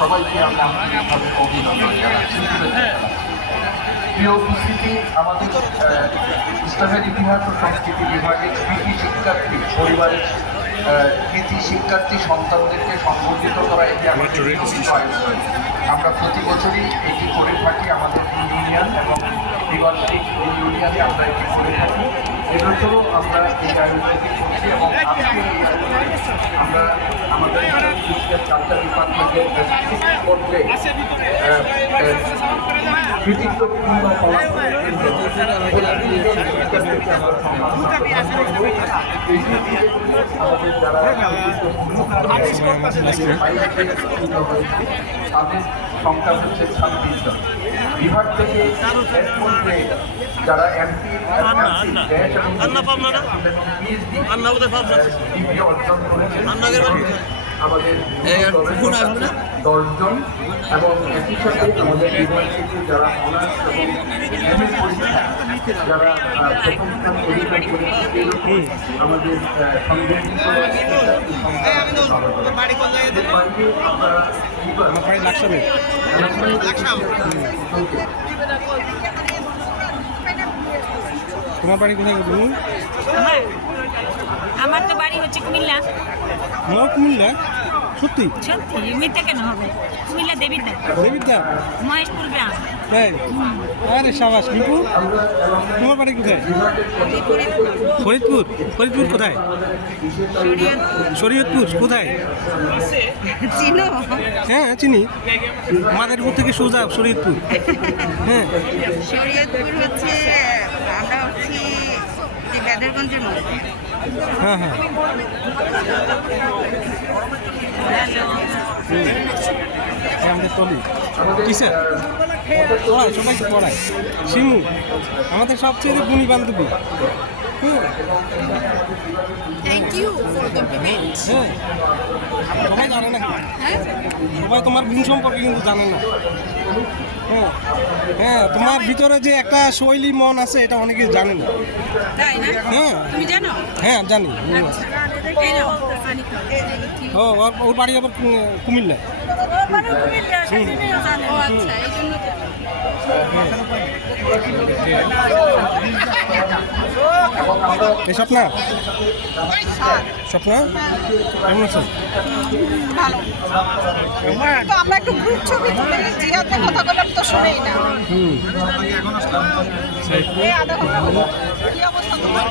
সবাইকে আমি আন্তরিকভাবে অভিনন্দন জানাচ্ছি। প্রিয় উপস্থিতি, আমাদের ইসলামের ইতিহাস ও সংস্কৃতি বিভাগের কৃতি শিক্ষার্থী পরিবারের কৃতি শিক্ষার্থী সন্তানদেরকে সংবর্ধিত করা এটি আমাদের নিয়মিত আয়োজন। আমরা প্রতি বছরই এটি করে থাকি আমাদের ইউনিয়ন এবং দ্বিবার্ষিক ইউনিয়নে আমরা এটি করে থাকি। এবছরও আমরা এই আয়োজনটি করছি এবং আজকে আমরা আমাদের কালচার ডিপার্টমেন্টের পর্যায়ে কৃতিত্বপূর্ণ ফলাফলের জন্য আমাদের যারা তাদের সংখ্যা হচ্ছে 26 জন। বিভাগ থেকে যারা এমপি ডিগ্রি অর্জন করেছেন আমাদের 10 জন এবং একই সাথে আমাদের বিভাগ থেকে যারা অনার্স এবং এমএ পরীক্ষা যারা প্রথম স্থান অধিকার করেছেন আমাদের সংগঠিত তোমার বাড়ি কোথায় গেল? আমার তো বাড়ি হচ্ছে কুমিল্লা। কুমিল্লা? সত্যি সত্যি, মিথ্যা কেন হবে? কুমিল্লা দেবিদ্যা। দেবিদ্যা? মহেশপুর গ্রাম। তাই? আরে সাবাস। নিপু, তোমার বাড়ি কোথায়? ফরিদপুর। ফরিদপুর কোথায়? শরীয়তপুর কোথায়? চিনো? হ্যাঁ চিনি, মাদারীপুর থেকে সোজা শরীয়তপুর। হ্যাঁ, শরীয়তপুর হচ্ছে, আমরা হচ্ছি বেদরগঞ্জের মধ্যে। হ্যাঁ হ্যাঁ। আমাদের টলি টিচার পড়ায়, সবাইকে পড়ায়। শিমু আমাদের সবচেয়ে গুণী বান্ধবী। Thank you for compliment. হ্যাঁ, সবাই জানে না, সবাই তোমার গুণ সম্পর্কে কিন্তু জানে না। হ্যাঁ হ্যাঁ, তোমার ভিতরে যে একটা শৈলী মন আছে এটা অনেকে জানে না। হ্যাঁ তুমি জানো? হ্যাঁ জানি। ও, ওর বাড়ি আবার কুমিল্লায়। এই স্বপ্না, স্বপ্না কেমন আছো? আমরা একটু গ্রুপ ছবি তুলে জিহাদের কথা বলে তো শুনেই না। কি অবস্থা তোমার?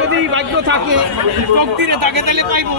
যদি ভাগ্য থাকে শক্তিরে থাকে তাহলে পাইবো।